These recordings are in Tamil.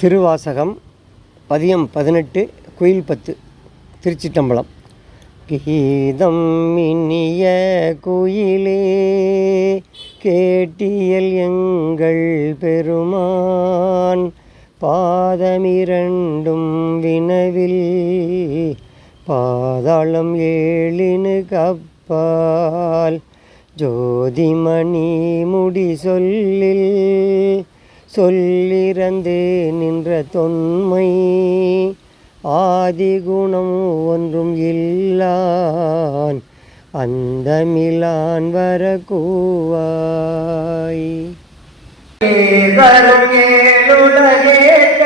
திருவாசகம் பதியம் பதினெட்டு குயில் பத்து திருச்சிட்டம்பலம். கீதம் இனிய குயிலே கேட்டியல் எங்கள் பெருமான் பாதமிரண்டும் வினவில் பாதாளம் ஏழினு கப்பால் ஜோதிமணி முடி சொல்லில் சொல்லிறந்து நின்ற தொன்மை ஆதிகுணம் ஒன்றும் இல்லான் அந்த மிலான் வர கூவாய் ஏழுலகேட்ட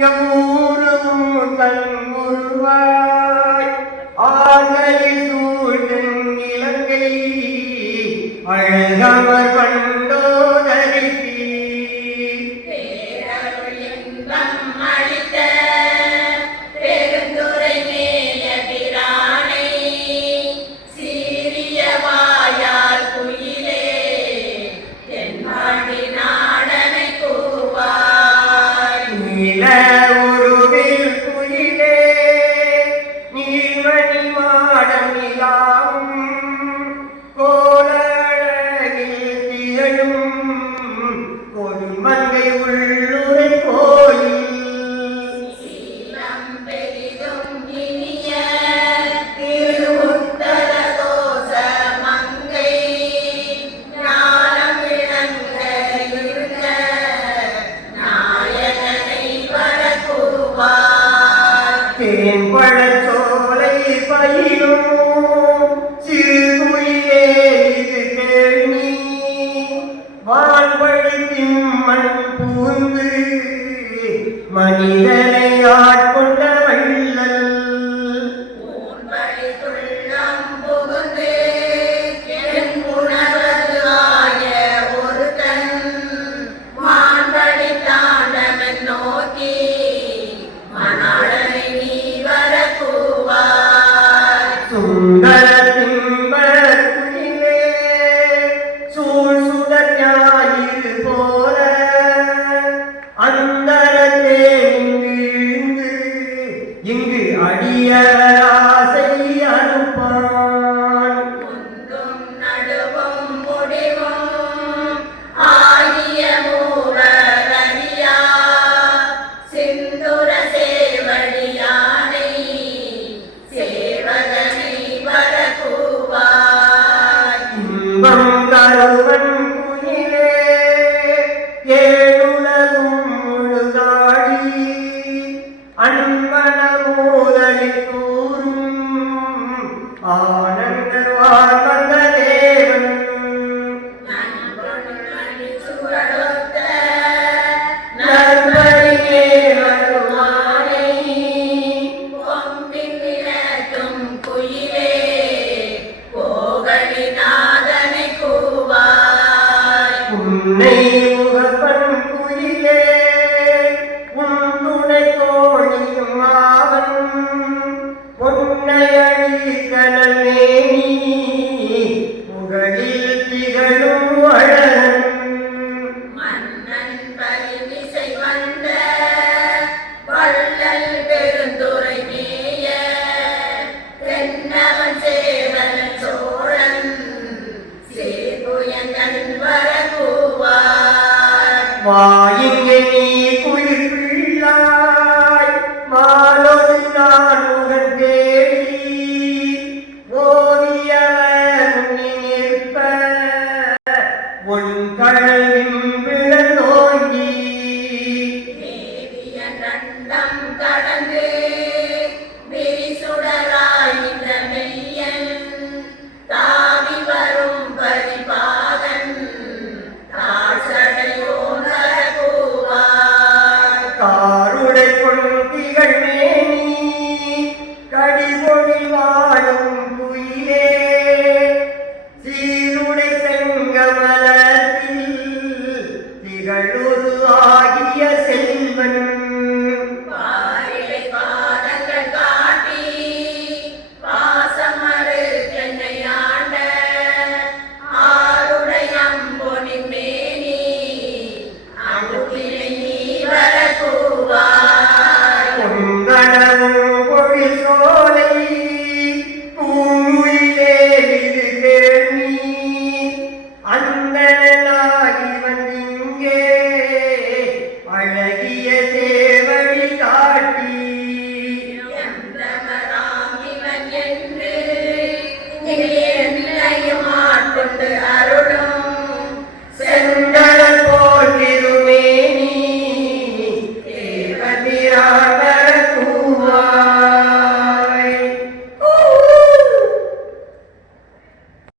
எம்மூரும் அவள் பூந்து மனிதனை ஆட்கொண்ட வள்ளல். சுந்தர 我应应你。Ah, eu